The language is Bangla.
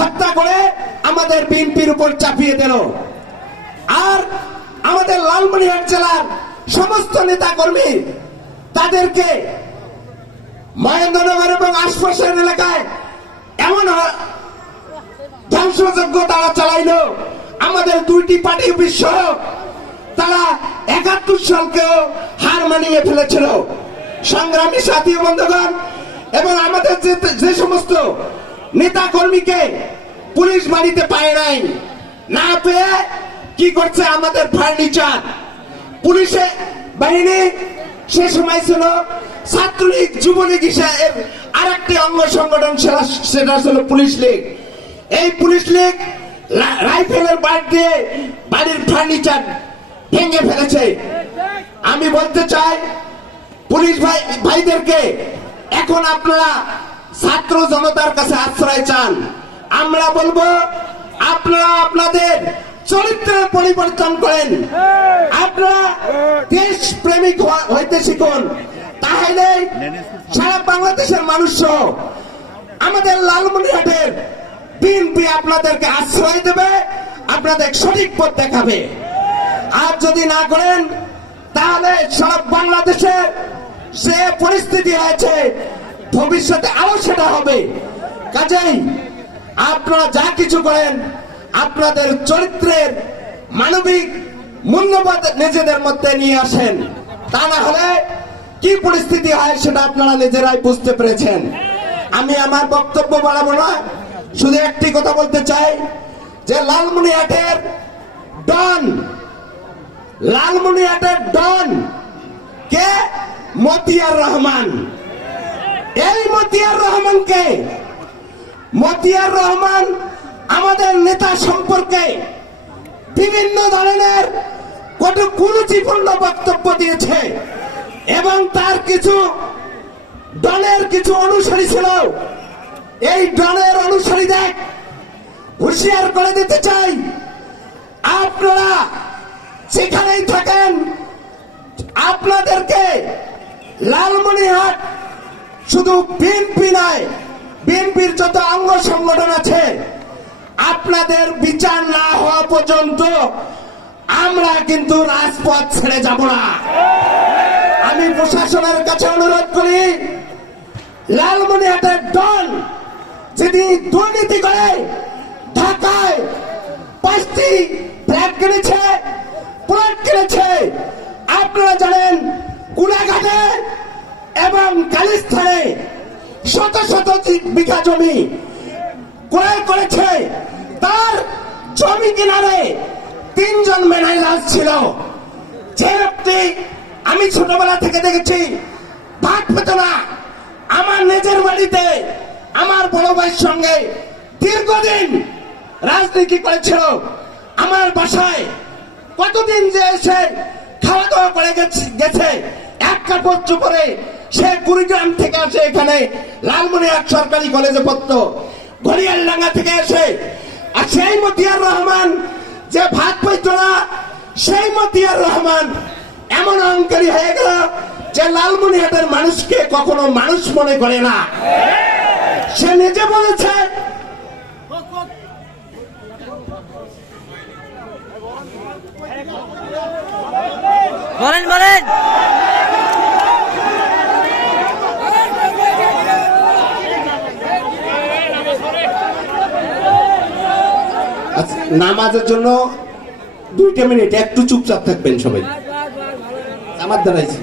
হত্যা করে আমাদের বিএনপির উপর চাপিয়ে দিল। আর আমাদের লালমনিরহাট জেলার সমস্ত নেতা কর্মী তাদেরকে মহেন্দ্রনগর এবং আশপাশের এলাকায় এমন ধ্বংসযজ্ঞ তারা চালাইল, আমাদের দুইটি পার্টি অফিস সহ তারা ৭১ সালকেও হার মানিয়ে ফেলেছিল। সংগ্রামী সাথী বন্ধুগণ, এবং আমাদের যে সমস্ত নেতা কর্মীকে পুলিশ বাড়িতে পায় নাই, না পেয়ে কি করছে আমাদের ফার্নিচার পুলিশে বাহিনী সে সময় ছিল ছাত্রলীগ যুবলীগ হিসেবে আর একটি অঙ্গ সংগঠন, সেটা ছিল পুলিশ লীগ। এই পুলিশ লীগ রাইফেলের বাট দিয়ে বাড়ির ফার্নিচার ভেঙে ফেলেছে। আমি বলতে চাই পুলিশ ভাইদেরকে, এখন আপনারা ছাত্র জনতার কাছে আশ্রয় চান, আমরা বলবো আপনারা আপনাদের চরিত্রের পরিবর্তন করেন, আপনারা দেশ প্রেমিক হইতে শিখুন, তাহলে সারা বাংলাদেশের মানুষ আমাদের লালমনিরহাটের বিএনপি আপনাদেরকে আশ্রয় দেবে, আপনাদের সঠিক পথ দেখাবে। আর যদি না করেন তাহলে সারা বাংলাদেশে যে পরিস্থিতি হয়েছে ভবিষ্যতে আরো সেটা হবে। কাজেই আপনারা যা কিছু করেন আপনাদের চরিত্রের মানবিক মূল্যবোধ নিজেদের মধ্যে নিয়ে আসেন, তা না হলে কি পরিস্থিতি হয় সেটা আপনারা নিজেরাই বুঝতে পেরেছেন। আমি আমার বক্তব্য বাড়াবো না, শুধু একটি কথা বলতে চাই যে লালমনিরহাটের ডন কে মতিয়ার রহমান। এই মতিয়ার রহমান আমাদের নেতা সম্পর্কে বিভিন্ন ধরনের কুরুচিপূর্ণ বক্তব্য দিয়েছে, এবং তার দলের কিছু অনুসারী ছিল। এই দলের অনুসারীদের হুঁশিয়ার করে দিতে চাই, আপনারা যেখানেই থাকেন আপনাদেরকে লালমনিরহাট শুধু বিএনপি নয়, বিএনপির যত অঙ্গ সংগঠন আছে, আপনাদের বিচার না হওয়া পর্যন্ত আমরা কিন্তু রাজপথ ছেড়ে যাব না। আমি প্রশাসনের কাছে অনুরোধ করি, লালমনিরহাটের দল যদি দুর্নীতি করে ঢাকায় 5টি ফ্ল্যাট কিনেছে, প্লট কিনেছে, আপনারা জানেন কুলাঘাটে এবং কালিস্থানে শত শত বিঘা জমি ক্রয় করেছে। তার জমি কিনারে 3 জন ম্যানেজার ছিল। যে ব্যক্তি আমি ছোটবেলা থেকে দেখেছি ভাত পেত না, আমার নিজের বাড়িতে আমার বড় ভাইয়ের সঙ্গে দীর্ঘদিন রাজনীতি করেছিল, আমার বাসায় কতদিন যে এসে খাওয়া দাওয়া করে গেছে, এক কাপড় চোপড়ে সে কুড়িগ্রাম থেকে আসে এখানে লালমনিরহাট সরকারি কলেজে পড়তো, ঘড়িয়ালডাঙ্গা থেকে এসে। আর সেই মতিয়ার রহমান যে ভাত পেত না, সেই মতিয়ার রহমান এমন অহংকারী হয়ে গেল যে লালমনিরহাটের মানুষকে কখনো মানুষ মনে করে না। সে নিজে বলেছে বলেন নামাজের জন্য 2 মিনিট একটু চুপচাপ থাকবেন সবাই, আমার দাঁড়াইছি।